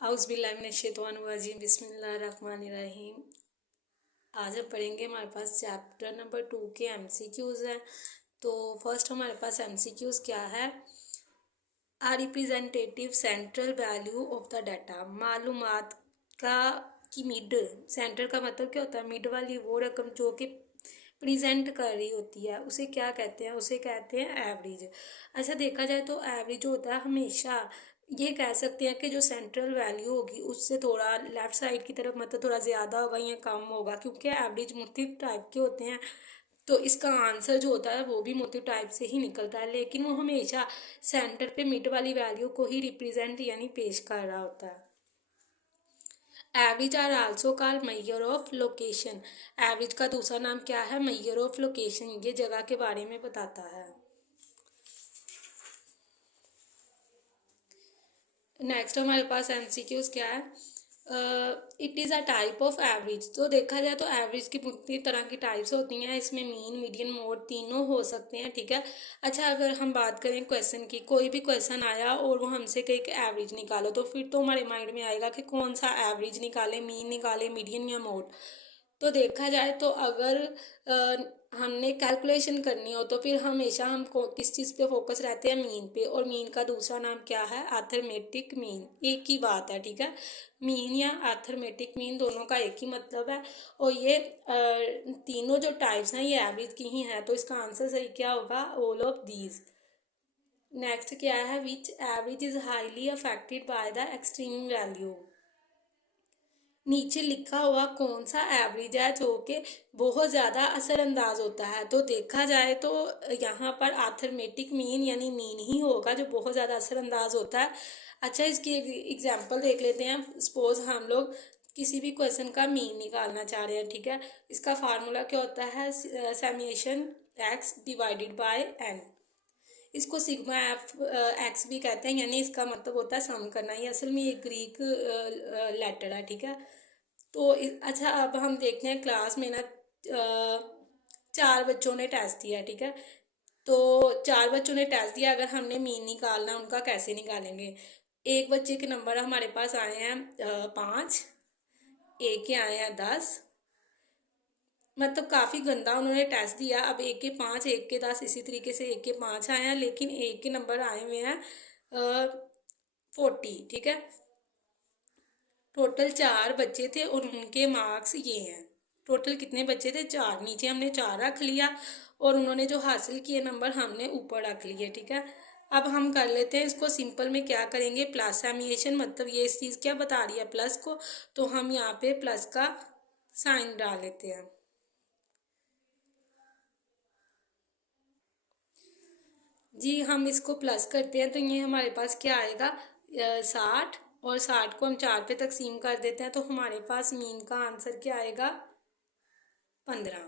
औज़ुबिल्लाहिमिनश्शैतानिर्रजीम बिस्मिल्लाहिर्रहमानिर्रहीम। आज हम पढ़ेंगे, हमारे पास चैप्टर नंबर 2 के एमसीक्यूज़ हैं। तो फर्स्ट हमारे पास एमसीक्यूज़ क्या है। A representative central value of the data. मालूमात का कि मिड, सेंटर का मतलब क्या होता है, मिड वाली वो रकम जो कि प्रेजेंट कर रही होती है उसे क्या कहते हैं, उसे कहते हैं एवरेज। अच्छा, देखा जाए तो एवरेज जो होता है हमेशा ये कह सकते हैं कि जो सेंट्रल वैल्यू होगी उससे थोड़ा लेफ्ट साइड की तरफ मतलब थोड़ा ज़्यादा होगा या कम होगा, क्योंकि एवरेज मुख्तलिफ टाइप के होते हैं। तो इसका आंसर जो होता है वो भी मुख्तलिफ टाइप से ही निकलता है, लेकिन वो हमेशा सेंटर पे मिड वाली वैल्यू को ही रिप्रेजेंट यानी पेश कर रहा होता है। Average are also called measure of location. Average का दूसरा नाम क्या है, मेजर ऑफ लोकेशन। ये जगह के बारे में बताता है। नेक्स्ट हमारे पास एमसीक्यूज क्या है। It is a type of average. तो देखा जाए तो एवरेज की मुख्तलिफ तरह की टाइप्स होती हैं। इसमें मीन, मीडियन, मोड तीनों हो सकते हैं, ठीक है। अच्छा, अगर हम बात करें क्वेश्चन की, कोई भी क्वेश्चन आया और वो हमसे कहे कि एवरेज निकालो, तो फिर तो हमारे माइंड में आएगा कि कौन सा एवरेज निकाले, मीन निकाले, मीडियन या मोड। तो देखा जाए तो अगर हमने कैलकुलेशन करनी हो तो फिर हमेशा हम किस चीज़ पे फोकस रहते हैं, मीन पे। और मीन का दूसरा नाम क्या है, अर्थमेटिक मीन। एक ही बात है, ठीक है। मीन या अर्थमेटिक मीन दोनों का एक ही मतलब है। और ये तीनों जो टाइप्स हैं ये एवरेज की ही हैं, तो इसका आंसर सही क्या होगा, ऑल ऑफ दीज। नेक्स्ट क्या है, which average is highly affected by the extreme value. नीचे लिखा हुआ कौन सा एवरेज है जो कि बहुत ज़्यादा असरअंदाज होता है। तो देखा जाए तो यहाँ पर आर्थमेटिक मीन यानी मीन ही होगा जो बहुत ज़्यादा असरअंदाज होता है। अच्छा, इसकी एग्जांपल देख लेते हैं। सपोज हम लोग किसी भी क्वेश्चन का मीन निकालना चाह रहे हैं, ठीक है। इसका फार्मूला क्या होता है, summation X divided by N. इसको सिग्मा एफ एक्स भी कहते हैं, यानी इसका मतलब होता है सम करना। ये असल में ये ग्रीक लेटर है, ठीक है। तो अच्छा, अब हम देखते हैं क्लास में ना चार बच्चों ने टेस्ट दिया, ठीक है। तो चार बच्चों ने टेस्ट दिया, अगर हमने मीन निकालना उनका कैसे निकालेंगे। एक बच्चे के नंबर हमारे पास आए हैं 5, एक के आए हैं 10। मतलब काफ़ी गंदा उन्होंने टेस्ट दिया। अब एक के 5, एक के 10, इसी तरीके से एक के 5 आए हैं, लेकिन एक के नंबर आए हुए हैं 40, ठीक है। टोटल चार बच्चे थे और उनके मार्क्स ये हैं। टोटल कितने बच्चे थे, चार। नीचे हमने चार रख लिया और उन्होंने जो हासिल किए नंबर हमने ऊपर रख लिए, ठीक है। अब हम कर लेते हैं इसको सिंपल में, क्या करेंगे, प्लस समेशन, मतलब ये इस चीज़ क्या बता रही है, प्लस को। तो हम यहाँ पे प्लस का साइन डाल लेते हैं। जी, हम इसको प्लस करते हैं तो ये हमारे पास क्या आएगा, 60। और 60 को हम 4 पे तकसीम कर देते हैं तो हमारे पास मीन का आंसर क्या आएगा, 15।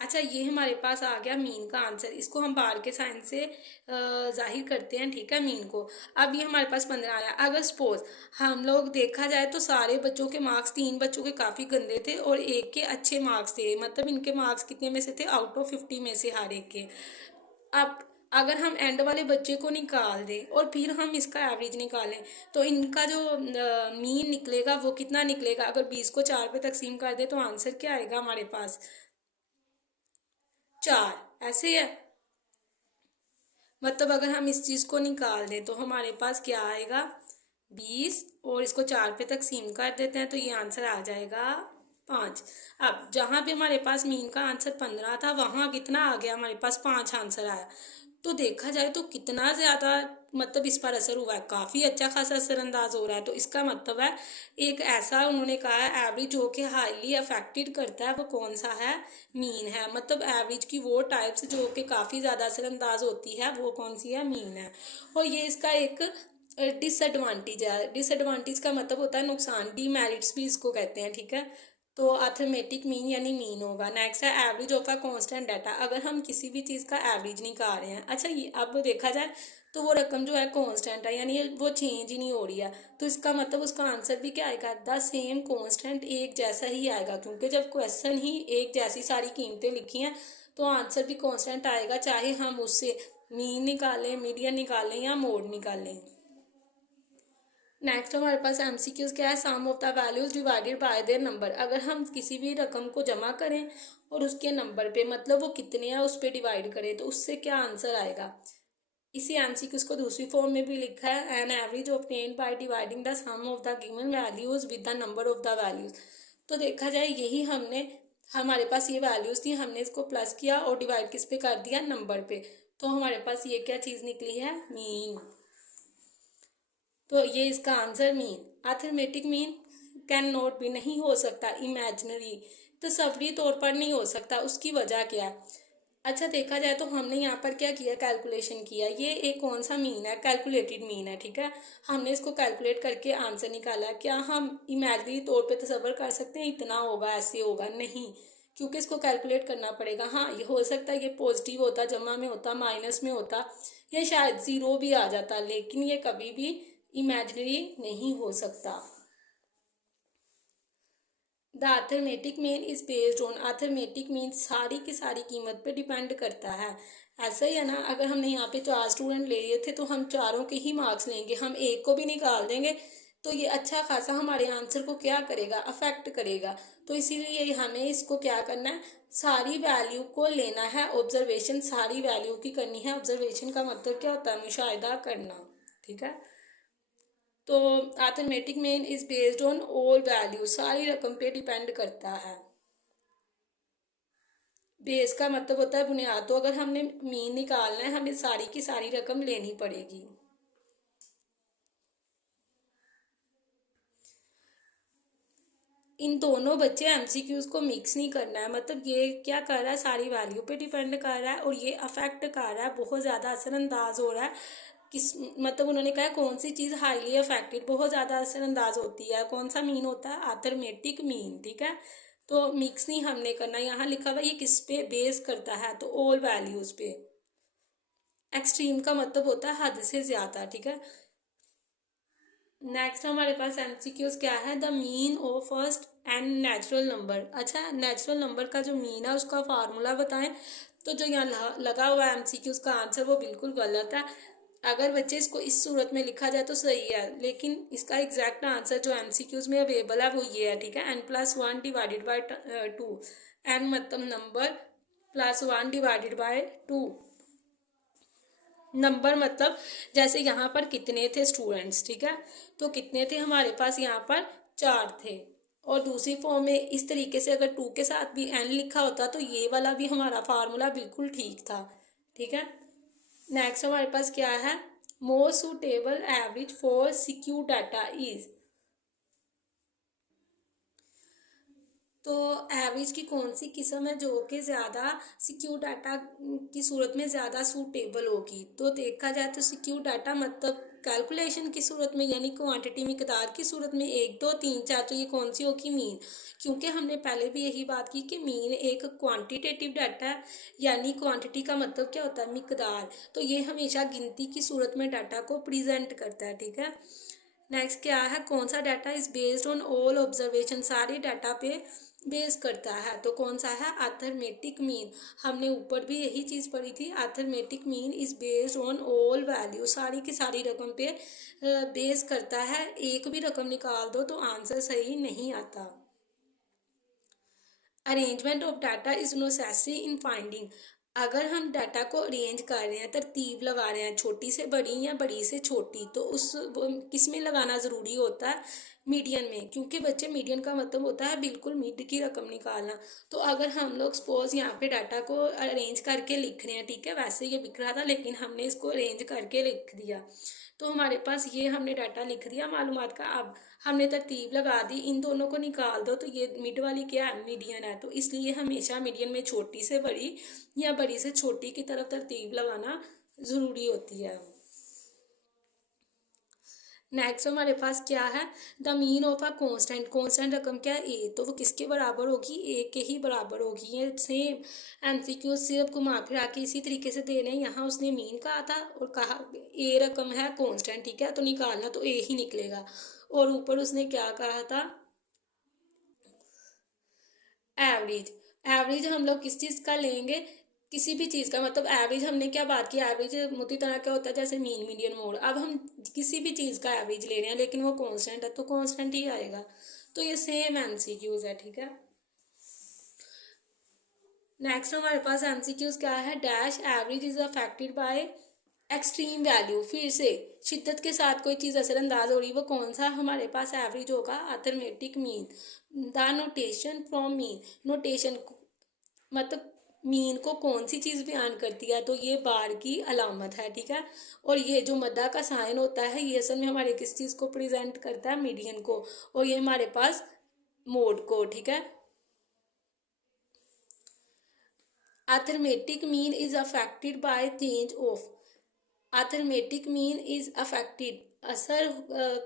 अच्छा, ये हमारे पास आ गया मीन का आंसर। इसको हम बार के साइन से जाहिर करते हैं, ठीक है, मीन को। अब ये हमारे पास 15 आया। अगर सपोज हम लोग देखा जाए तो सारे बच्चों के मार्क्स, 3 बच्चों के काफ़ी गंदे थे और एक के अच्छे मार्क्स थे, मतलब इनके मार्क्स कितने में से थे, आउट ऑफ 50 में से हर एक के। अब अगर हम एंड वाले बच्चे को निकाल दें और फिर हम इसका एवरेज निकालें तो इनका जो मीन निकलेगा वो कितना निकलेगा। अगर 20 को 4 पे तकसीम कर दे तो आंसर क्या आएगा हमारे पास, 4। ऐसे है, मतलब अगर हम इस चीज़ को निकाल दें तो हमारे पास क्या आएगा, 20, और इसको 4 पे तकसीम कर देते हैं तो ये आंसर आ जाएगा 5। अब जहाँ पे हमारे पास मीन का आंसर 15 था वहाँ कितना आ गया, हमारे पास 5 आंसर आया। तो देखा जाए तो कितना ज़्यादा मतलब इस पर असर हुआ है, काफ़ी अच्छा खासा असरअंदाज हो रहा है। तो इसका मतलब है एक ऐसा उन्होंने कहा है एवरेज जो कि हाईली अफेक्टेड करता है, वो कौन सा है, मीन है। मतलब एवरेज की वो टाइप्स जो कि काफ़ी ज़्यादा असरअंदाज होती है वो कौन सी है, मीन है। और ये इसका एक डिसएडवांटेज है। डिसएडवांटेज का मतलब होता है नुकसान, डीमेरिट्स भी इसको कहते हैं, ठीक है। तो अर्थमेटिक मीन यानी मीन होगा। नेक्स्ट है average of a constant data. अगर हम किसी भी चीज़ का एवरेज निकाल रहे हैं, अच्छा ये अब देखा जाए तो वो रकम जो है कांस्टेंट है, यानी वो चेंज ही नहीं हो रही है। तो इसका मतलब उसका आंसर भी क्या आएगा, द सेम कांस्टेंट, एक जैसा ही आएगा। क्योंकि जब क्वेश्चन ही एक जैसी सारी कीमतें लिखी हैं तो आंसर भी कांस्टेंट आएगा, चाहे हम उससे मीन निकालें, मीडियन निकालें या मोड निकालें। नेक्स्ट हमारे पास एमसीक्यूज क्या है, sum of the values divided by their number. अगर हम किसी भी रकम को जमा करें और उसके नंबर पे, मतलब वो कितने हैं उस पर डिवाइड करें, तो उससे क्या आंसर आएगा। इसी एमसीक्यूज को दूसरी फॉर्म में भी लिखा है, an average obtained by dividing the sum of the given values with the number of the values. तो देखा जाए यही हमारे पास ये वैल्यूज थी, हमने इसको प्लस किया और डिवाइड किस पे कर दिया, नंबर पे। तो हमारे पास ये क्या चीज़ निकली है, मीन। तो ये इसका answer mean. Arithmetic mean can not भी, नहीं हो सकता। इमेजिनरी तस्वीरी तौर पर नहीं हो सकता, उसकी वजह क्या है। अच्छा देखा जाए तो हमने यहाँ पर क्या किया, कैलकुलेशन किया। ये एक कौन सा मीन है, कैलकुलेटेड मीन है, ठीक है। हमने इसको कैलकुलेट करके आंसर निकाला। क्या हम इमेजिनरी तौर पे तस्वर कर सकते हैं इतना होगा ऐसे होगा, नहीं, क्योंकि इसको कैलकुलेट करना पड़ेगा। हाँ ये हो सकता है ये पॉजिटिव होता, जमा में होता, माइनस में होता, या शायद जीरो भी आ जाता, लेकिन ये कभी भी इमेजिनरी नहीं हो सकता। The arithmetic mean is based on, arithmetic mean सारी की सारी कीमत पे डिपेंड करता है। ऐसा ही है ना, अगर हमने यहाँ पे 4 स्टूडेंट ले लिए थे तो हम चारों के ही मार्क्स लेंगे, हम एक को भी निकाल देंगे तो ये अच्छा खासा हमारे आंसर को क्या करेगा, अफेक्ट करेगा। तो इसीलिए हमें इसको क्या करना है, सारी वैल्यू को लेना है, ऑब्जर्वेशन सारी वैल्यू की करनी है। ऑब्जर्वेशन का मतलब क्या होता है, मुशाहिदा करना, ठीक है। तो arithmetic mean is based on all value, सारी रकम पे डिपेंड करता है। बेस का मतलब होता है बुनियाद। तो अगर हमने मीन निकालना है हमें सारी की सारी रकम लेनी पड़ेगी। इन दोनों बच्चे एमसीक्यूज को मिक्स नहीं करना है, मतलब ये क्या कर रहा है, सारी वैल्यू पे डिपेंड कर रहा है और ये अफेक्ट कर रहा है, बहुत ज़्यादा असरअंदाज हो रहा है। किस मतलब उन्होंने कहा कौन सी चीज़ हाईली अफेक्टेड, बहुत ज़्यादा असरअंदाज होती है, कौन सा मीन होता है, अर्थमेटिक मीन, ठीक है। तो मिक्स नहीं हमने करना, यहाँ लिखा हुआ ये किस पे बेस करता है, तो ऑल वैल्यूज पे। एक्सट्रीम का मतलब होता है हद से ज़्यादा, ठीक है। नेक्स्ट हमारे पास एमसीक्यूज क्या है, the mean of first and natural number. अच्छा नेचुरल नंबर का जो मीन है उसका फार्मूला बताएं। तो जो यहाँ लगा हुआ है एमसीक्यूज का आंसर वो बिल्कुल गलत है। अगर बच्चे इसको इस सूरत में लिखा जाए तो सही है, लेकिन इसका एग्जैक्ट आंसर जो एमसीक्यूज में अवेलेबल है वो ये है, ठीक है। n+1 divided by 2। n मतलब नंबर, +1 डिवाइडेड बाय 2। नंबर मतलब जैसे यहाँ पर कितने थे स्टूडेंट्स, ठीक है। तो कितने थे हमारे पास, यहाँ पर 4 थे। और दूसरी फॉर्म में इस तरीके से अगर 2 के साथ भी n लिखा होता तो ये वाला भी हमारा फार्मूला बिल्कुल ठीक था, ठीक है। नेक्स्ट हमारे पास क्या है, most suitable average for secure data is. तो एवरेज की कौन सी किस्म है जो कि ज़्यादा सिक्योर डाटा की सूरत में ज़्यादा सूटेबल होगी। तो देखा जाए तो सिक्योर डाटा मतलब कैलकुलेशन की सूरत में, यानी क्वांटिटी मिकदार की सूरत में 1 2 3 4, तो ये कौन सी होगी, मीन। क्योंकि हमने पहले भी यही बात की कि मीन एक क्वांटिटेटिव डाटा है, यानी क्वांटिटी का मतलब क्या होता है, मिकदार। तो ये हमेशा गिनती की सूरत में डाटा को प्रेजेंट करता है, ठीक है। नेक्स्ट क्या है, कौन सा data is based on all observation, सारे डाटा पे बेस करता है। तो कौन सा है, अर्थमेटिक मीन। हमने ऊपर भी यही चीज़ पढ़ी थी, arithmetic mean is based on all value, सारी की सारी रकम पे बेस करता है। एक भी रकम निकाल दो तो आंसर सही नहीं आता। Arrangement of data is necessary in finding. अगर हम डाटा को अरेंज कर रहे हैं, तरतीब लगा रहे हैं, छोटी से बड़ी या बड़ी से छोटी, तो उस किस में लगाना ज़रूरी होता है, मीडियन में। क्योंकि बच्चे मीडियन का मतलब होता है बिल्कुल मिड की रकम निकालना। तो अगर हम लोग सपोज यहाँ पे डाटा को अरेंज करके लिख रहे हैं, ठीक है, वैसे ये बिक रहा था लेकिन हमने इसको अरेंज करके लिख दिया, तो हमारे पास ये हमने डाटा लिख दिया मालूमात का। अब हमने तरतीब लगा दी, इन दोनों को निकाल दो तो ये मिड वाली क्या है, मीडियन है। तो इसलिए हमेशा मीडियन में छोटी से बड़ी या बड़ी से छोटी की तरफ तरतीब लगाना ज़रूरी होती है। नेक्स्ट हमारे पास क्या है, the mean of a constant. Constant रकम क्या है, ए, तो वो किसके बराबर होगी, ए के ही बराबर होगी। ये सेम एमसीक्यू सिर्फ घुमा फिरा के इसी तरीके से दे रहे हैं। यहाँ उसने मीन कहा था और कहा ए रकम है कांस्टेंट, ठीक है, तो निकालना तो ए ही निकलेगा। और ऊपर उसने क्या कहा था, एवरेज। एवरेज हम लोग किस चीज़ का लेंगे, किसी भी चीज़ का मतलब एवरेज हमने क्या बात की, एवरेज मोटी तरह क्या होता है, जैसे मीन मीडियन मोड। अब हम किसी भी चीज़ का एवरेज ले रहे हैं लेकिन वो कांस्टेंट है तो कांस्टेंट ही आएगा। तो ये सेम एमसीक्यूज है, ठीक है। नेक्स्ट हमारे पास एमसीक्यूज क्या है, dash average is affected by extreme value. फिर से शिद्दत के साथ कोई चीज़ असरअंदाज हो रही, वो कौन सा हमारे पास एवरेज होगा, arithmetic mean. The notation from mean, notation मतलब मीन को कौन सी चीज़ बयान करती है, तो ये बार की अलामत है, ठीक है। और ये जो मद्दा का साइन होता है ये असल में हमारे किस चीज़ को प्रेजेंट करता है, मीडियन को। और ये हमारे पास मोड को, ठीक है। Arithmetic mean is affected by change of, arithmetic mean is affected असर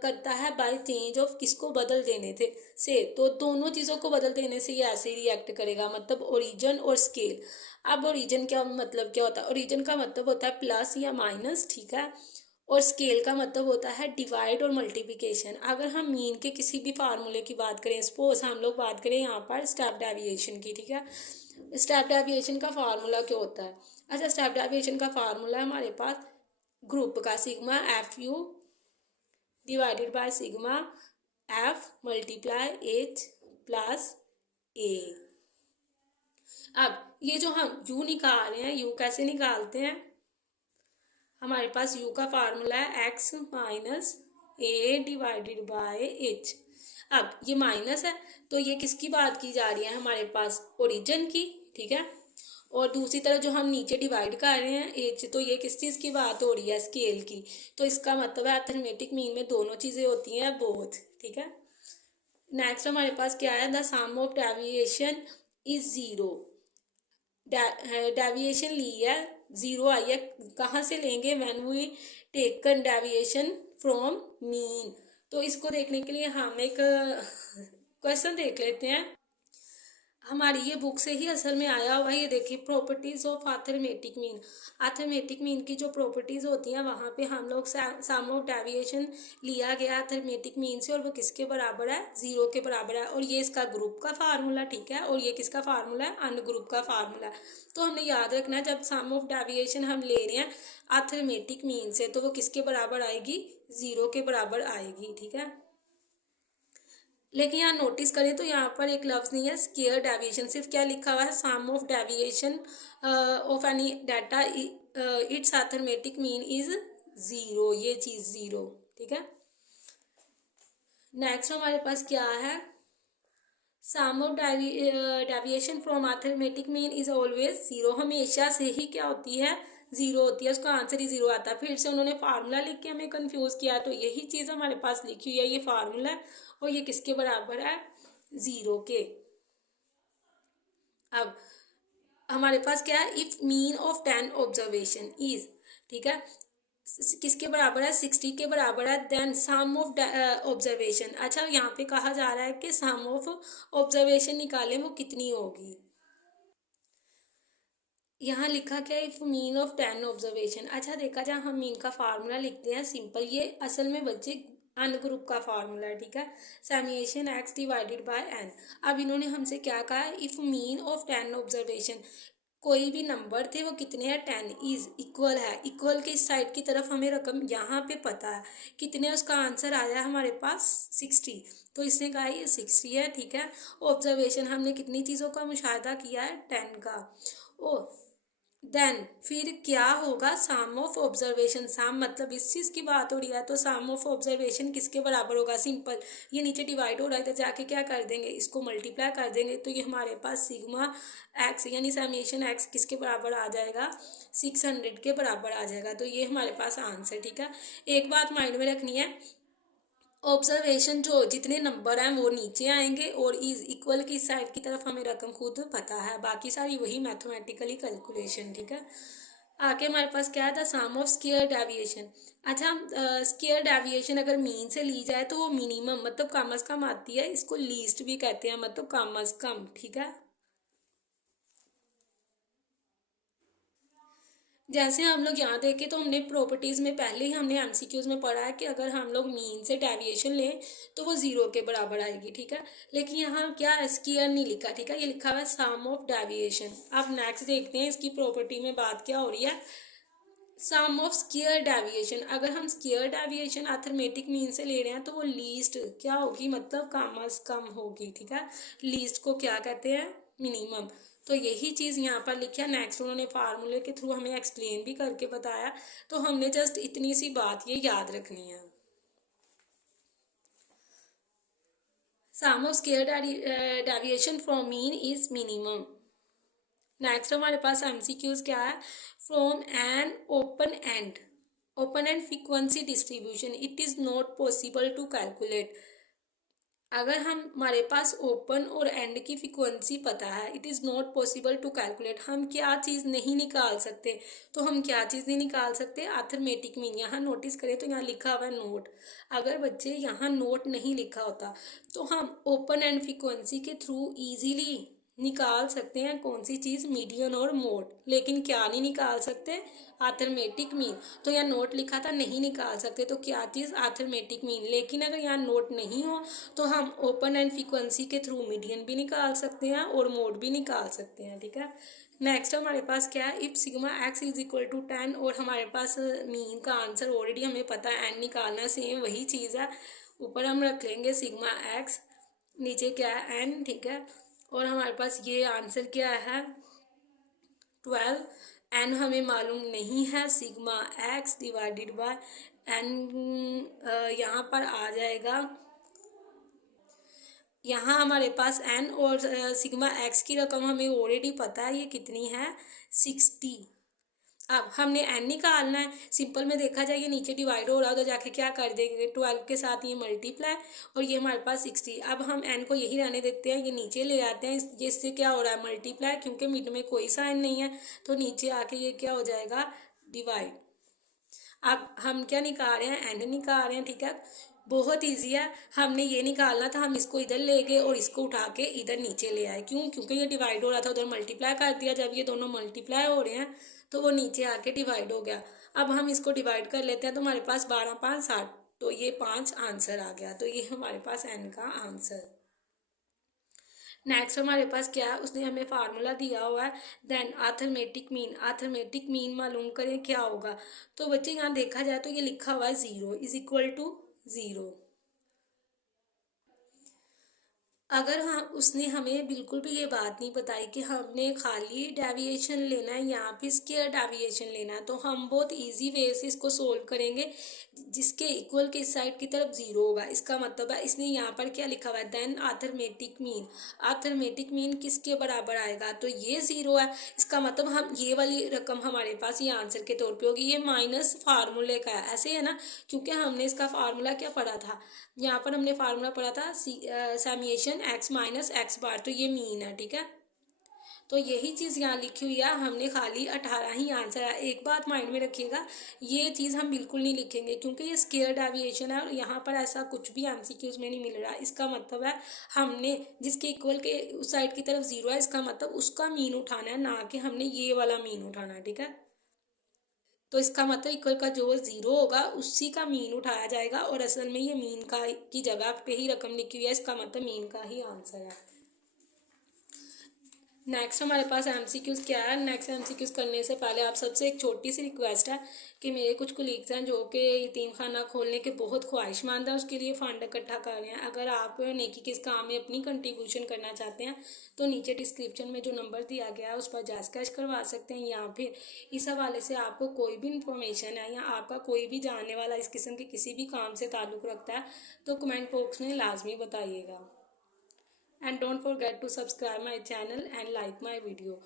करता है बाय चेंज ऑफ, किसको बदल देने थे से, तो दोनों चीज़ों को बदल देने से ये ऐसे ही रिएक्ट करेगा, मतलब ओरिजिन और स्केल। अब ओरिजिन क्या मतलब क्या होता है, ओरिजिन का मतलब होता है प्लस या माइनस, ठीक है। और स्केल का मतलब होता है डिवाइड और मल्टीप्लिकेशन। अगर हम मीन के किसी भी फार्मूले की बात करें, सपोज हम लोग बात करें यहाँ पर स्टेप डेविएशन की, ठीक है। स्टेप डेविएशन का फार्मूला क्या होता है, अच्छा स्टेप डेविएशन का फार्मूला है हमारे पास ग्रुप का sigma F U divided by sigma F multiply H plus A. अब ये जो हम यू निकाल रहे हैं, यू कैसे निकालते हैं, हमारे पास यू का फार्मूला है x minus A divided by H. अब ये माइनस है तो ये किसकी बात की जा रही है, हमारे पास ओरिजिन की, ठीक है। और दूसरी तरफ जो हम नीचे डिवाइड कर रहे हैं एच, तो ये किस चीज़ की बात हो रही है, स्केल की। तो इसका मतलब है अर्थमेटिक मीन में दोनों चीज़ें होती हैं, बोथ, ठीक है। नेक्स्ट हमारे पास क्या है, the sum of deviation is zero. Deviation ली है, जीरो आई है, कहाँ से लेंगे, when we taken deviation from mean. तो इसको देखने के लिए हम एक क्वेश्चन देख लेते हैं, हमारी ये बुक से ही असल में आया हुआ है। ये देखिए properties of arithmetic mean, arithmetic mean की जो प्रॉपर्टीज होती हैं वहाँ पे हम लोग सम ऑफ डेविएशन लिया गया अर्थमेटिक मीन से, और वो किसके बराबर है, जीरो के बराबर है। और ये इसका ग्रुप का फार्मूला, ठीक है, और ये किसका फार्मूला है, अनग्रुप का फार्मूला है। तो हमने याद रखना है जब सम ऑफ डेविएशन हम ले रहे हैं अर्थमेटिक मीन से तो वो किसके बराबर आएगी, जीरो के बराबर आएगी, ठीक है। लेकिन यहाँ नोटिस करें तो यहाँ पर एक लफ्ज़ नहीं है स्केयर डेविएशन, सिर्फ क्या लिखा हुआ है, sum of deviation of any data it's arithmetic mean is zero, ये चीज़ जीरो, ठीक है। नेक्स्ट हमारे पास क्या है, sum of deviation from arithmetic mean is always zero, हमेशा से ही क्या होती है, जीरो होती है, उसका आंसर ही जीरो आता है। फिर से उन्होंने फार्मूला लिख के हमें कंफ्यूज किया, तो यही चीज़ हमारे पास लिखी हुई है, ये फार्मूला है और ये किसके बराबर है, जीरो के। अब हमारे पास क्या है, if mean of 10 observation is, ठीक है, किसके बराबर है, 60 के बराबर है, देन सम ऑफ ऑब्जर्वेशन। अच्छा यहाँ पे कहा जा रहा है कि सम ऑफ ऑब्जर्वेशन निकालें, वो कितनी होगी, यहाँ लिखा क्या है, इफ मीन ऑफ 10 ऑब्जर्वेशन। अच्छा देखा जाए हम मीन का फार्मूला लिखते हैं सिंपल, ये असल में बच्चे अनग्रुप का फार्मूला है, ठीक है, summation X divided by N. अब इन्होंने हमसे क्या कहा है, इफ मीन ऑफ 10 ऑब्जर्वेशन, कोई भी नंबर थे वो कितने हैं, 10 इज इक्वल है, इक्वल के इस साइड की तरफ हमें रकम यहाँ पे पता है कितने, उसका आंसर आया हमारे पास 60, तो इसने कहा ये 60 है, ठीक है। ऑब्जर्वेशन हमने कितनी चीज़ों का मुशाहिदा किया है, 10 का। ओ देन फिर क्या होगा, सम ऑफ ऑब्जर्वेशन, सम मतलब इस चीज़ की बात हो रही है तो सम ऑफ ऑब्जर्वेशन किसके बराबर होगा, सिंपल, ये नीचे डिवाइड हो रहा है तो जाके क्या कर देंगे, इसको मल्टीप्लाई कर देंगे, तो ये हमारे पास सिग्मा एक्स यानी समेशन एक्स किसके बराबर आ जाएगा, 600 के बराबर आ जाएगा। तो ये हमारे पास आंसर, ठीक है। एक बात माइंड में रखनी है, ऑब्जर्वेशन जो जितने नंबर हैं वो नीचे आएंगे और इज इक्वल की साइड की तरफ हमें रकम खुद पता है, बाकी सारी वही मैथमेटिकली कैलकुलेशन, ठीक है। आगे हमारे पास क्या था, सम ऑफ स्केयर डेविएशन। अच्छा स्केयर डेविएशन अगर मीन से ली जाए तो वो मिनिमम मतलब कम अज कम आती है, इसको लीस्ट भी कहते हैं, मतलब कम अज कम, ठीक है। जैसे हम लोग यहाँ देखें तो हमने प्रॉपर्टीज़ में पहले ही हमने एमसीक्यूज में पढ़ा है कि अगर हम लोग मीन से डेविएशन लें तो वो ज़ीरो के बराबर आएगी, ठीक है। लेकिन यहाँ क्या स्क्वायर नहीं लिखा, ठीक है, ये लिखा हुआ है सम ऑफ डेविएशन। अब नेक्स्ट देखते हैं इसकी प्रॉपर्टी में बात क्या हो रही है। सम ऑफ स्क्वायर डेविएशन, अगर हम स्क्वायर डेविएशन अर्थमेटिक मीन से ले रहे हैं तो वो लीस्ट क्या होगी, मतलब कम अज कम होगी, ठीक है। लीस्ट को क्या कहते हैं, मिनिमम। तो यही चीज़ यहाँ पर लिखी है। नेक्स्ट उन्होंने फार्मूले के थ्रू हमें एक्सप्लेन भी करके बताया, तो हमने जस्ट इतनी सी बात ये याद रखनी है। Sum of square deviation from mean is minimum. Next हमारे पास एमसीक्यूज क्या है। From an open end frequency distribution it is not possible to calculate. अगर हमारे पास ओपन और एंड की फ्रीक्वेंसी पता है, it is not possible to calculate, हम क्या चीज़ नहीं निकाल सकते। तो हम क्या चीज़ नहीं निकाल सकते, अर्थमेटिक मीन। यहाँ नोटिस करें तो यहाँ लिखा हुआ है नोट। अगर बच्चे यहाँ नोट नहीं लिखा होता तो हम ओपन एंड फ्रीक्वेंसी के थ्रू इजीली निकाल सकते हैं कौन सी चीज़, मीडियन और मोड। लेकिन क्या नहीं निकाल सकते, अर्थमेटिक मीन। तो यहाँ नोट लिखा था नहीं निकाल सकते, तो क्या चीज़, अर्थमेटिक मीन। लेकिन अगर यहाँ नोट नहीं हो तो हम ओपन एंड फ्रीक्वेंसी के थ्रू मीडियन भी निकाल सकते हैं और मोड भी निकाल सकते हैं, ठीक है। नेक्स्ट हमारे पास क्या है, if sigma X is equal to 10, और हमारे पास मीन का आंसर ऑलरेडी हमें पता है, एन निकालना, सेम वही चीज़ है। ऊपर हम रख लेंगे सिग्मा एक्स, नीचे क्या है एन, ठीक है। और हमारे पास ये आंसर क्या है 12। एन हमें मालूम नहीं है, sigma X divided by N यहाँ पर आ जाएगा। यहाँ हमारे पास एन और सिग्मा एक्स की रकम हमें ऑलरेडी पता है, ये कितनी है 60। अब हमने एन निकालना है। सिंपल में देखा जाए ये नीचे डिवाइड हो रहा है तो जाके क्या कर देंगे, 12 के साथ ये मल्टीप्लाई, और ये हमारे पास 60। अब हम एन को यही रहने देते हैं, ये नीचे ले आते हैं, जिससे क्या हो रहा है मल्टीप्लाई, क्योंकि मिड में कोई साइन नहीं है तो नीचे आके ये क्या हो जाएगा डिवाइड। अब हम क्या निकाल रहे हैं, एन निकाल रहे हैं, ठीक है। बहुत ईजी है, हमने ये निकालना था, हम इसको इधर ले गए और इसको उठा के इधर नीचे ले आए। क्यों, क्योंकि ये डिवाइड हो रहा था, उधर मल्टीप्लाई कर दिया। जब ये दोनों मल्टीप्लाई हो रहे हैं तो वो नीचे आके डिवाइड हो गया। अब हम इसको डिवाइड कर लेते हैं तो हमारे पास 12 5 60, तो ये 5 आंसर आ गया। तो ये हमारे पास एन का आंसर। नेक्स्ट हमारे पास क्या है, उसने हमें फार्मूला दिया हुआ है। देन अर्थमेटिक मीन मालूम करें क्या होगा। तो बच्चे यहाँ देखा जाए तो ये लिखा हुआ है 0 इज इक्वल टू 0। अगर हम उसने हमें बिल्कुल भी ये बात नहीं बताई कि हमने खाली डेविएशन लेना है या फिर स्क्वायर डेविएशन लेना है, तो हम बहुत इजी वे से इसको सोल्व करेंगे। जिसके इक्वल के इस साइड की तरफ 0 होगा, इसका मतलब है इसने यहाँ पर क्या लिखा हुआ है, देन अर्थमेटिक मीन किसके बराबर आएगा, तो ये 0 है। इसका मतलब हम ये वाली रकम हमारे पास ये आंसर के तौर पे होगी, ये माइनस फार्मूले का है, ऐसे है ना। क्योंकि हमने इसका फार्मूला क्या पढ़ा था, यहाँ पर हमने फार्मूला पढ़ा था समेशन एक्स माइनस एक्स बार, तो ये मीन है, ठीक है। तो यही चीज़ यहाँ लिखी हुई है, हमने खाली 18 ही आंसर है। एक बात माइंड में रखिएगा, ये चीज़ हम बिल्कुल नहीं लिखेंगे क्योंकि ये स्क्वायर डेविएशन है और यहाँ पर ऐसा कुछ भी एमसीक्यूज में नहीं मिल रहा। इसका मतलब है हमने जिसके इक्वल के उस साइड की तरफ 0 है, इसका मतलब उसका मीन उठाना है, ना कि हमने ये वाला मीन उठाना है, ठीक है। तो इसका मतलब इक्वल का जो 0 होगा उसी का मीन उठाया जाएगा, और असल में ये मीन का की जगह पे ही रकम लिखी हुई है, इसका मतलब मीन का ही आंसर है। नेक्स्ट हमारे पास एमसीक्यूज क्या है। नेक्स्ट एमसीक्यूज करने से पहले आप सबसे एक छोटी सी रिक्वेस्ट है कि मेरे कुछ कोलीग्स हैं जो कि यतीम खाना खोलने के बहुत ख्वाहिशमंद हैं, उसके लिए फ़ंड इकट्ठा कर रहे हैं। अगर आप नेकी के इस काम में अपनी कंट्रीब्यूशन करना चाहते हैं तो नीचे डिस्क्रिप्शन में जो नंबर दिया गया है उस पर जैज़ कैश करवा सकते हैं, या फिर इस हवाले से आपको कोई भी इंफॉर्मेशन है या आपका कोई भी जानने वाला इस किस्म के किसी भी काम से ताल्लुक़ रखता है तो कमेंट बॉक्स में लाजमी बताइएगा। And don't forget to subscribe my channel and like my video.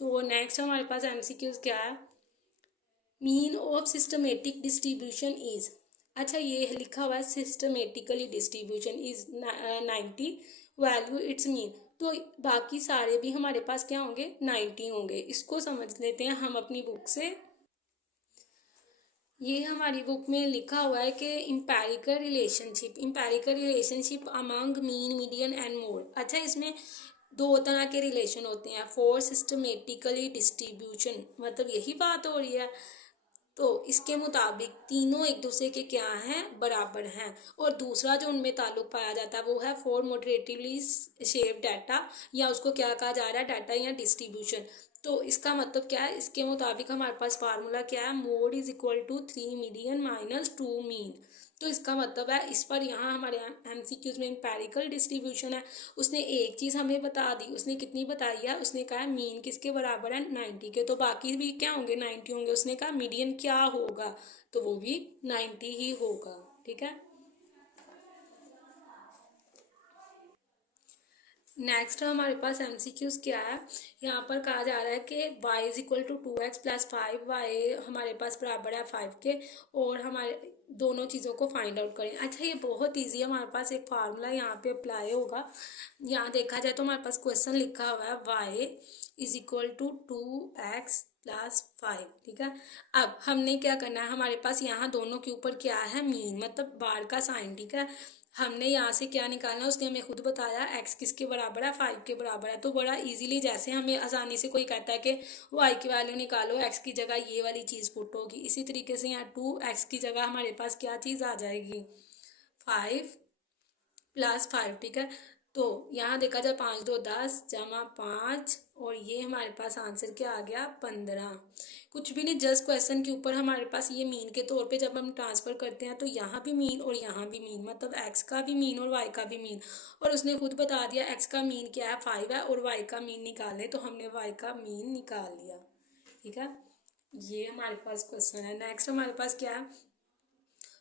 तो नेक्स्ट हमारे पास एमसीक्यूज क्या है, mean of systematic distribution is. अच्छा, ये लिखा हुआ है systematically distribution is 90, value its mean. तो बाकी सारे भी हमारे पास क्या होंगे 90 होंगे। इसको समझ लेते हैं हम अपनी बुक से। ये हमारी बुक में लिखा हुआ है कि empirical relationship among mean median and mode. अच्छा, इसमें दो तरह के रिलेशन होते हैं, फॉर सिस्टमेटिकली डिस्ट्रीब्यूशन, मतलब यही बात हो रही है। तो इसके मुताबिक तीनों एक दूसरे के क्या हैं, बराबर हैं। और दूसरा जो उनमें ताल्लुक पाया जाता है वो है फॉर मॉडरेटली शेप डाटा, या उसको क्या कहा जा रहा है, डाटा या डिस्ट्रीब्यूशन। तो इसका मतलब क्या है, इसके मुताबिक हमारे पास फार्मूला क्या है, mode is equal to 3 median minus 2 mean. तो इसका मतलब है इस पर यहाँ हमारे एमसीक्यूज में एम्पिरिकल डिस्ट्रीब्यूशन है। उसने एक चीज़ हमें बता दी, उसने कितनी बताई है, उसने कहा मीन किसके बराबर है, 90 के, तो बाकी भी क्या होंगे, 90 होंगे। उसने कहा मीडियन क्या होगा, तो वो भी 90 ही होगा। ठीक है। नेक्स्ट हमारे पास एमसीक्यूज क्या है, यहाँ पर कहा जा रहा है कि y is equal to 2x plus 5, Y हमारे पास बराबर है 5 के, और हमारे दोनों चीज़ों को फाइंड आउट करें। अच्छा, ये बहुत इजी है, हमारे पास एक फार्मूला यहाँ पे अप्लाई होगा। यहाँ देखा जाए तो हमारे पास क्वेश्चन लिखा हुआ है y is equal to 2x plus 5। ठीक है। अब हमने क्या करना है, हमारे पास यहाँ दोनों के ऊपर क्या है, मीन, मतलब बार का साइन। ठीक है। हमने यहाँ से क्या निकालना, उसने हमें खुद बताया x किसके बराबर है, 5 के बराबर है। तो बड़ा इजीली, जैसे हमें आसानी से कोई कहता है कि y की वैल्यू निकालो, x की जगह ये वाली चीज़ पुट होगी, इसी तरीके से यहाँ 2x की जगह हमारे पास क्या चीज़ आ जाएगी, 5 प्लस 5। ठीक है। तो यहाँ देखा जाए 5 2 10 जमा 5, और ये हमारे पास आंसर क्या आ गया, 15। कुछ भी नहीं, जस्ट क्वेश्चन के ऊपर हमारे पास ये मीन के तौर पे जब हम ट्रांसफर करते हैं तो यहाँ भी मीन और यहाँ भी मीन, मतलब एक्स का भी मीन और वाई का भी मीन। और उसने खुद बता दिया एक्स का मीन क्या है, 5 है, और वाई का मीन निकाले, तो हमने वाई का मीन निकाल लिया। ठीक है। ये हमारे पास क्वेश्चन है। नेक्स्ट हमारे पास क्या है,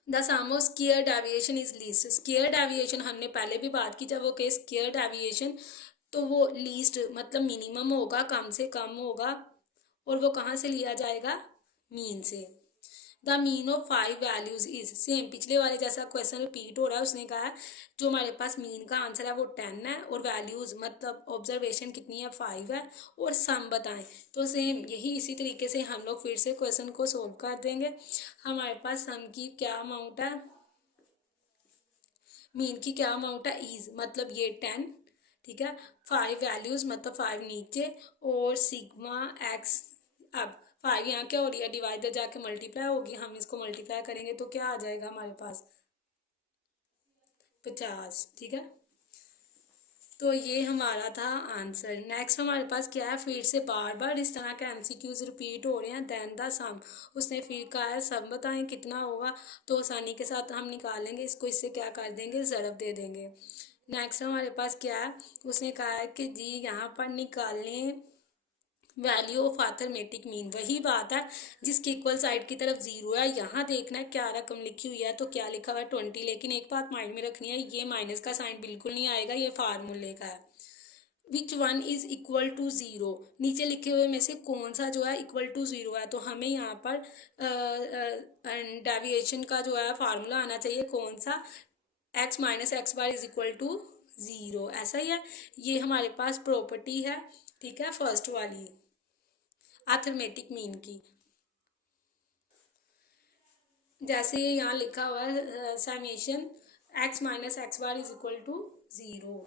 the sum of square deviation is least. Square deviation हमने पहले भी बात की, जब वो के स्क्वायर डेविएशन, तो वो लीस्ट मतलब मिनिमम होगा, कम से कम होगा, और वो कहाँ से लिया जाएगा, मीन से। The mean of 5 values is, same पिछले वाले जैसा क्वेश्चन रिपीट हो रहा है। उसने कहा है जो हमारे पास मीन का आंसर है वो 10 है, और वैल्यूज मतलब ऑब्जर्वेशन कितनी है, 5 है, और सम बताएं। तो सेम यही इसी तरीके से हम लोग फिर से क्वेश्चन को सोल्व कर देंगे। हमारे पास सम की क्या अमाउंट है, मीन की क्या अमाउंट है, इज मतलब ये 10। ठीक है। 5 वैल्यूज मतलब 5 नीचे, और सिग्मा एक्स। अब 5 यहाँ क्या हो रही है, डिवाइडर जाके मल्टीप्लाई होगी, हम इसको मल्टीप्लाई करेंगे तो क्या आ जाएगा हमारे पास, 50। ठीक है। तो ये हमारा था आंसर। नेक्स्ट हमारे पास क्या है, फिर से बार बार इस तरह के एमसीक्यूज रिपीट हो रहे हैं। देन द सम, उसने फिर कहा है सम बताएं कितना होगा, तो आसानी के साथ हम निकालेंगे इसको, इससे क्या कर देंगे, ज़रब दे देंगे। नेक्स्ट हमारे पास क्या है, उसने कहा है कि जी यहाँ पर निकालें वैल्यू ऑफ अर्थमेटिक मीन। वही बात है जिसकी इक्वल साइड की तरफ 0 है, यहाँ देखना है क्या रकम लिखी हुई है, तो क्या लिखा हुआ है 20। लेकिन एक बात माइंड में रखनी है, ये माइनस का साइन बिल्कुल नहीं आएगा, ये फार्मूले का है। Which one is equal to 0, नीचे लिखे हुए में से कौन सा जो है इक्वल टू 0 है, तो हमें यहाँ पर डेविएशन का जो है फार्मूला आना चाहिए, कौन सा, x minus X bar is equal to 0, ऐसा ही है। ये हमारे पास प्रॉपर्टी है। ठीक है, फर्स्ट वाली अर्थमेटिक मीन की। जैसे यहाँ लिखा हुआ है summation x minus X bar is equal to 0।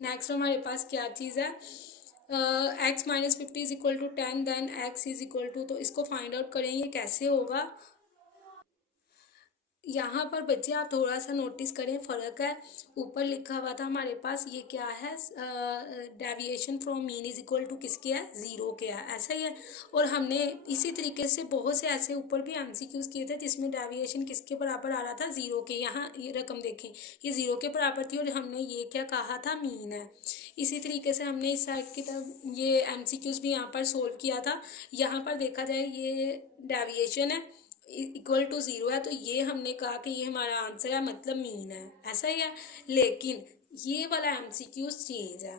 Next हमारे पास क्या चीज़ है, x minus 50 is equal to 10, then x is equal to, तो इसको फाइंड आउट करें ये कैसे होगा। यहाँ पर बच्चे आप थोड़ा सा नोटिस करें, फ़र्क है। ऊपर लिखा हुआ था हमारे पास ये क्या है, deviation from mean is equal to किसके है, 0 के है, ऐसा ही है। और हमने इसी तरीके से बहुत से ऐसे ऊपर भी एमसीक्यूज किए थे जिसमें डेविएशन किसके बराबर आ रहा था, 0 के। यहाँ ये रकम देखें, ये 0 के बराबर थी, और हमने ये क्या कहा था, मीन है। इसी तरीके से हमने इस साइड की तरफ ये एमसीक्यूज भी यहाँ पर सोल्व किया था। यहाँ पर देखा जाए ये डेविएशन है, इक्वल टू 0 है, तो ये हमने कहा कि ये हमारा आंसर है, मतलब मीन है, ऐसा ही है। लेकिन ये वाला एमसीक्यूज चेंज है।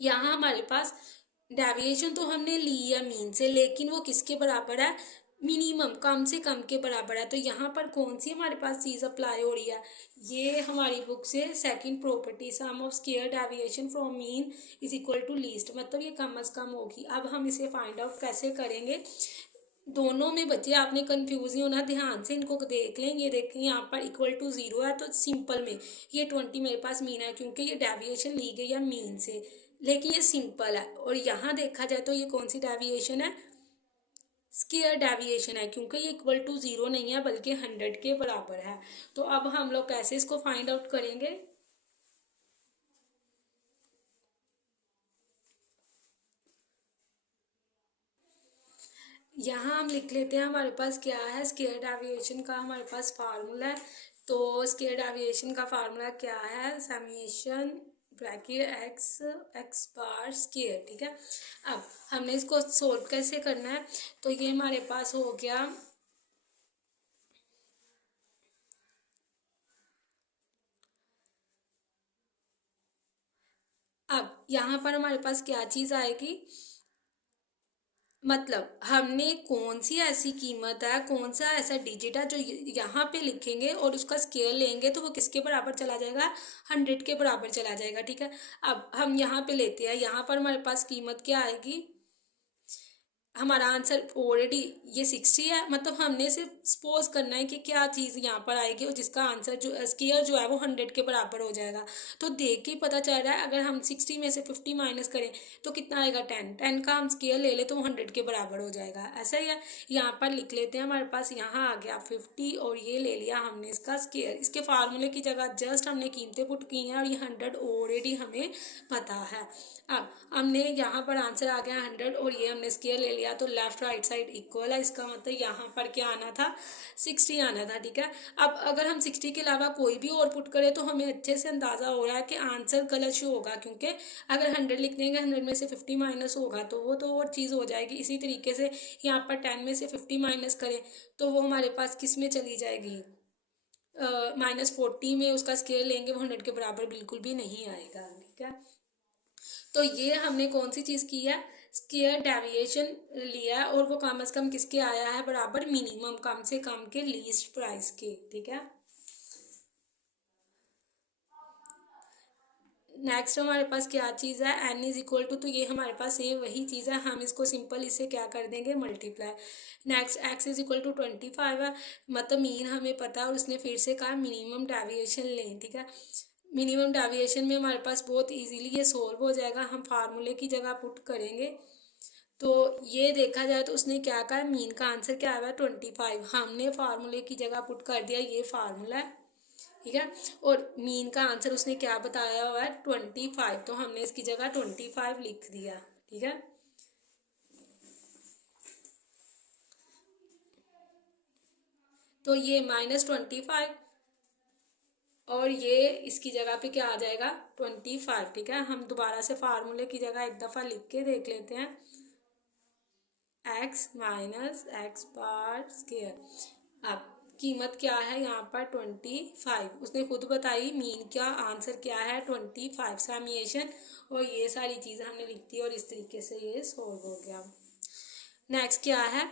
यहाँ हमारे पास डेविएशन तो हमने ली है मीन से, लेकिन वो किसके बराबर है, मिनिमम, कम से कम के बराबर है। तो यहाँ पर कौन सी हमारे पास चीज़ अप्लाई हो रही है, ये हमारी बुक से second property, sum of square deviation from mean is equal to least, मतलब ये कम अज़ कम होगी। अब हम इसे फाइंड आउट कैसे करेंगे, दोनों में बच्चे आपने कंफ्यूज नहीं होना, ध्यान से इनको देख लें। ये देखें यहाँ पर इक्वल टू 0 है, तो सिंपल में ये 20 मेरे पास मीन है, क्योंकि ये डेविएशन ली गई है मीन से, लेकिन ये सिंपल है। और यहाँ देखा जाए तो ये कौन सी डेविएशन है, स्केयर डेविएशन है, क्योंकि ये इक्वल टू 0 नहीं है बल्कि 100 के बराबर है। तो अब हम लोग कैसे इसको फाइंड आउट करेंगे। यहाँ हम लिख लेते हैं हमारे पास क्या है, स्केयर डेविएशन का हमारे पास फार्मूला है। तो स्केयर डेविएशन का फार्मूला क्या है, समेशन ब्रैकेट एक्स एक्स बार स्केयर, ठीक है। अब हमने इसको सोल्व कैसे करना है, तो ये हमारे पास हो गया, अब यहाँ पर हमारे पास क्या चीज़ आएगी, मतलब हमने कौन सी ऐसी कीमत है, कौन सा ऐसा डिजिट है जो यहाँ पे लिखेंगे और उसका स्केयर लेंगे तो वो किसके बराबर चला जाएगा, 100 के बराबर चला जाएगा, ठीक है। अब हम यहाँ पे लेते हैं, यहाँ पर हमारे पास कीमत क्या आएगी, हमारा आंसर ऑलरेडी ये 60 है, मतलब हमने सिर्फ सपोज करना है कि क्या चीज़ यहाँ पर आएगी और जिसका आंसर जो स्केयर जो है वो 100 के बराबर हो जाएगा। तो देख के ही पता चल रहा है, अगर हम 60 में से 50 माइनस करें तो कितना आएगा, 10 का हम स्केयर ले ले तो वो 100 के बराबर हो जाएगा। ऐसा ही है, यहाँ पर लिख लेते हैं, हमारे पास यहाँ आ गया 50 और ये ले लिया हमने इसका स्केयर। इसके फार्मूले की जगह जस्ट हमने कीमतें पुट की हैं और ये 100 ऑलरेडी हमें पता है। अब हमने यहाँ पर आंसर आ गया 100 और ये हमने स्केयर ले लिया, तो लेफ्ट राइट साइड इक्वल है, इसका मतलब यहाँ पर क्या आना था, 60 आना था, ठीक है। अब अगर हम 60 के अलावा कोई भी और पुट करें तो हमें अच्छे से अंदाज़ा हो रहा है कि आंसर गलत शो होगा, क्योंकि अगर 100 लिख देंगे 100 में से 50 माइनस होगा तो वो तो और चीज़ हो जाएगी। इसी तरीके से यहाँ पर 10 में से 50 माइनस करें तो वो हमारे पास किस में चली जाएगी, -40 में उसका स्केयर लेंगे, वो 100 के बराबर बिल्कुल भी नहीं आएगा, ठीक है। तो ये हमने कौन सी चीज़ की है, स्केयर डेविएशन लिया है, और वो कम से कम किसके आया है, बराबर मिनिमम, कम से कम के, लीस्ट प्राइस के, ठीक है। नेक्स्ट हमारे पास क्या चीज़ है, n इज इक्वल टू, तो ये हमारे पास ये वही चीज़ है, हम इसको सिंपल इसे क्या कर देंगे, multiply. Next x is equal to 25 है, मतलब मीन हमें पता है और उसने फिर से कहा मिनिमम डेविएशन लें, ठीक है। मिनिमम डेविएशन में हमारे पास बहुत इजीली ये सोल्व हो जाएगा, हम फार्मूले की जगह पुट करेंगे। तो ये देखा जाए तो उसने क्या कहा, मीन का आंसर क्या आया है, 25, हमने फार्मूले की जगह पुट कर दिया, ये फार्मूला है, ठीक है। और मीन का आंसर उसने क्या बताया हुआ है, 25, तो हमने इसकी जगह 25 लिख दिया, ठीक है। तो ये -25 और ये इसकी जगह पे क्या आ जाएगा, 25, ठीक है। हम दोबारा से फार्मूले की जगह एक दफ़ा लिख के देख लेते हैं, x माइनस एक्स बार स्केयर। अब कीमत क्या है यहाँ पर, 25, उसने खुद बताई, मीन का आंसर क्या है, 25 समेशन, और ये सारी चीज़ें हमने लिख दी और इस तरीके से ये सोल्व हो गया। नेक्स्ट क्या है,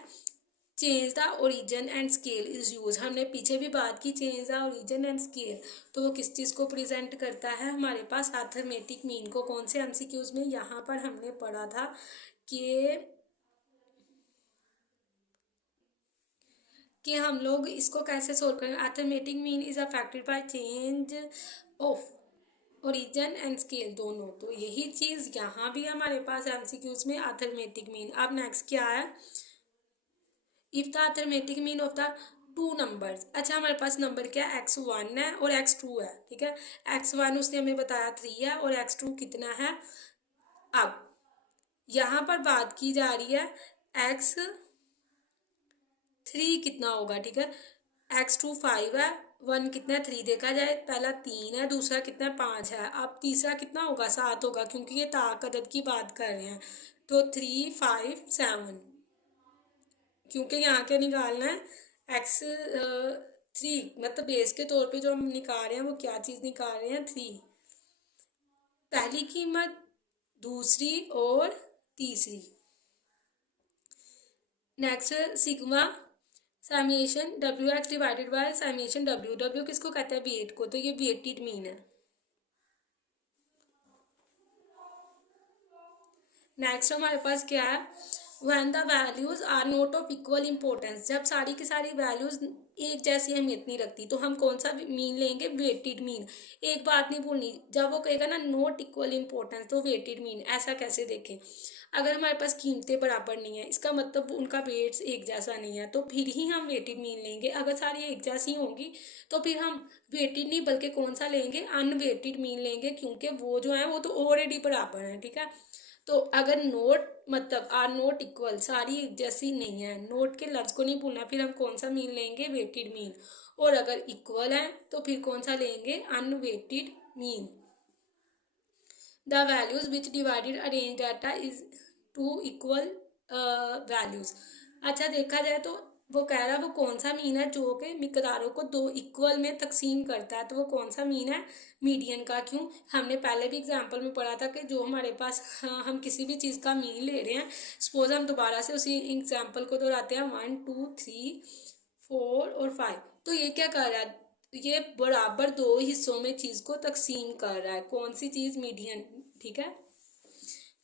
change the origin and scale is use, हमने पीछे भी बात की change the origin and scale, तो वो किस चीज़ को प्रेजेंट करता है, हमारे पास अर्थमेटिक मीन को। कौन से एमसीक्यूज में, यहाँ पर हमने पढ़ा था कि हम लोग इसको कैसे सोल्व करें, arithmetic mean is affected by change of origin and scale दोनों, तो यही चीज़ यहाँ भी हमारे पास एमसीक्यूज में, अर्थमेटिक मीन। अब नेक्स्ट क्या है, if the arithmetic mean of the two numbers, अच्छा हमारे पास नंबर क्या है, x1 है और x2 है, ठीक है। x1 उसने हमें बताया 3 है और x2 कितना है। अब यहाँ पर बात की जा रही है x3 कितना होगा, ठीक है। x2 5 है, 1 कितना है, 3, देखा जाए पहला 3 है, दूसरा कितना है, 5 है, अब तीसरा कितना होगा, 7 होगा, क्योंकि ये ताक अदद की बात कर रहे हैं। तो 3 5 7, क्योंकि यहाँ क्या निकालना है, x3, मतलब बेस के तौर पे जो हम निकाल रहे हैं वो क्या चीज़ निकाल रहे हैं, 3, पहली कीमत, दूसरी और तीसरी। Next sigma summation WX divided by summation W किसको कहते हैं, वेट को, तो ये वेटेड मीन है। नेक्स्ट हमारे पास क्या है, when the values are not of equal importance, जब सारी की सारी वैल्यूज एक जैसी अहमियत नहीं रखती तो हम कौन सा मीन लेंगे, वेटेड मीन। एक बात नहीं भूलनी, जब वो कहेगा ना नॉट इक्वल इम्पोर्टेंस तो वेटेड मीन ऐसा कैसे देखें। अगर हमारे पास कीमतें बराबर नहीं है इसका मतलब उनका वेट्स एक जैसा नहीं है, तो फिर ही हम वेटेड मीन लेंगे। अगर सारी एक जैसी होंगी तो फिर हम वेटेड नहीं बल्कि कौन सा लेंगे, अनवेटेड मीन लेंगे, क्योंकि वो जो है वो तो ऑलरेडी बराबर है। ठीक है, तो अगर नोट मतलब आर नोट इक्वल, सारी एक जैसी नहीं है, नोट के लफ्ज को नहीं भूलना, फिर हम कौन सा मीन लेंगे, वेटेड मीन। और अगर इक्वल है तो फिर कौन सा लेंगे, unweighted mean. The values which divided arrange data is to equal values. अच्छा देखा जाए तो वो कह रहा है वो कौन सा मीन है जो कि मिकदारों को दो इक्वल में तकसीम करता है, तो वो कौन सा मीन है, मीडियन का। क्यों, हमने पहले भी एग्जांपल में पढ़ा था कि जो हमारे पास हम किसी भी चीज़ का मीन ले रहे हैं, सपोज हम दोबारा से उसी एग्जांपल को दोहराते हैं, 1 2 3 4 और 5, तो ये क्या कर रहा है, ये बराबर दो हिस्सों में चीज को तकसीम कर रहा है, कौन सी चीज, मीडियन। ठीक है,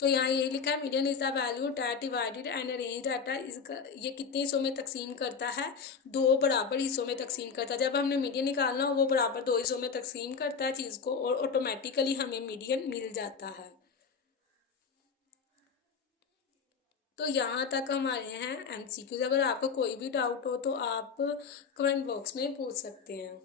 तो यहाँ ये लिखा है median is the value that divided and arrange data is, ये कितने हिस्सों में तकसीम करता है, दो बराबर हिस्सों में तकसीम करता है। जब हमने मीडियन निकालना हो वो बराबर दो हिस्सों में तकसीम करता है चीज को और ऑटोमेटिकली हमें मीडियन मिल जाता है। तो यहाँ तक हमारे हैं एमसीक्यूज। अगर आपको कोई भी डाउट हो तो आप कमेंट बॉक्स में पूछ सकते हैं।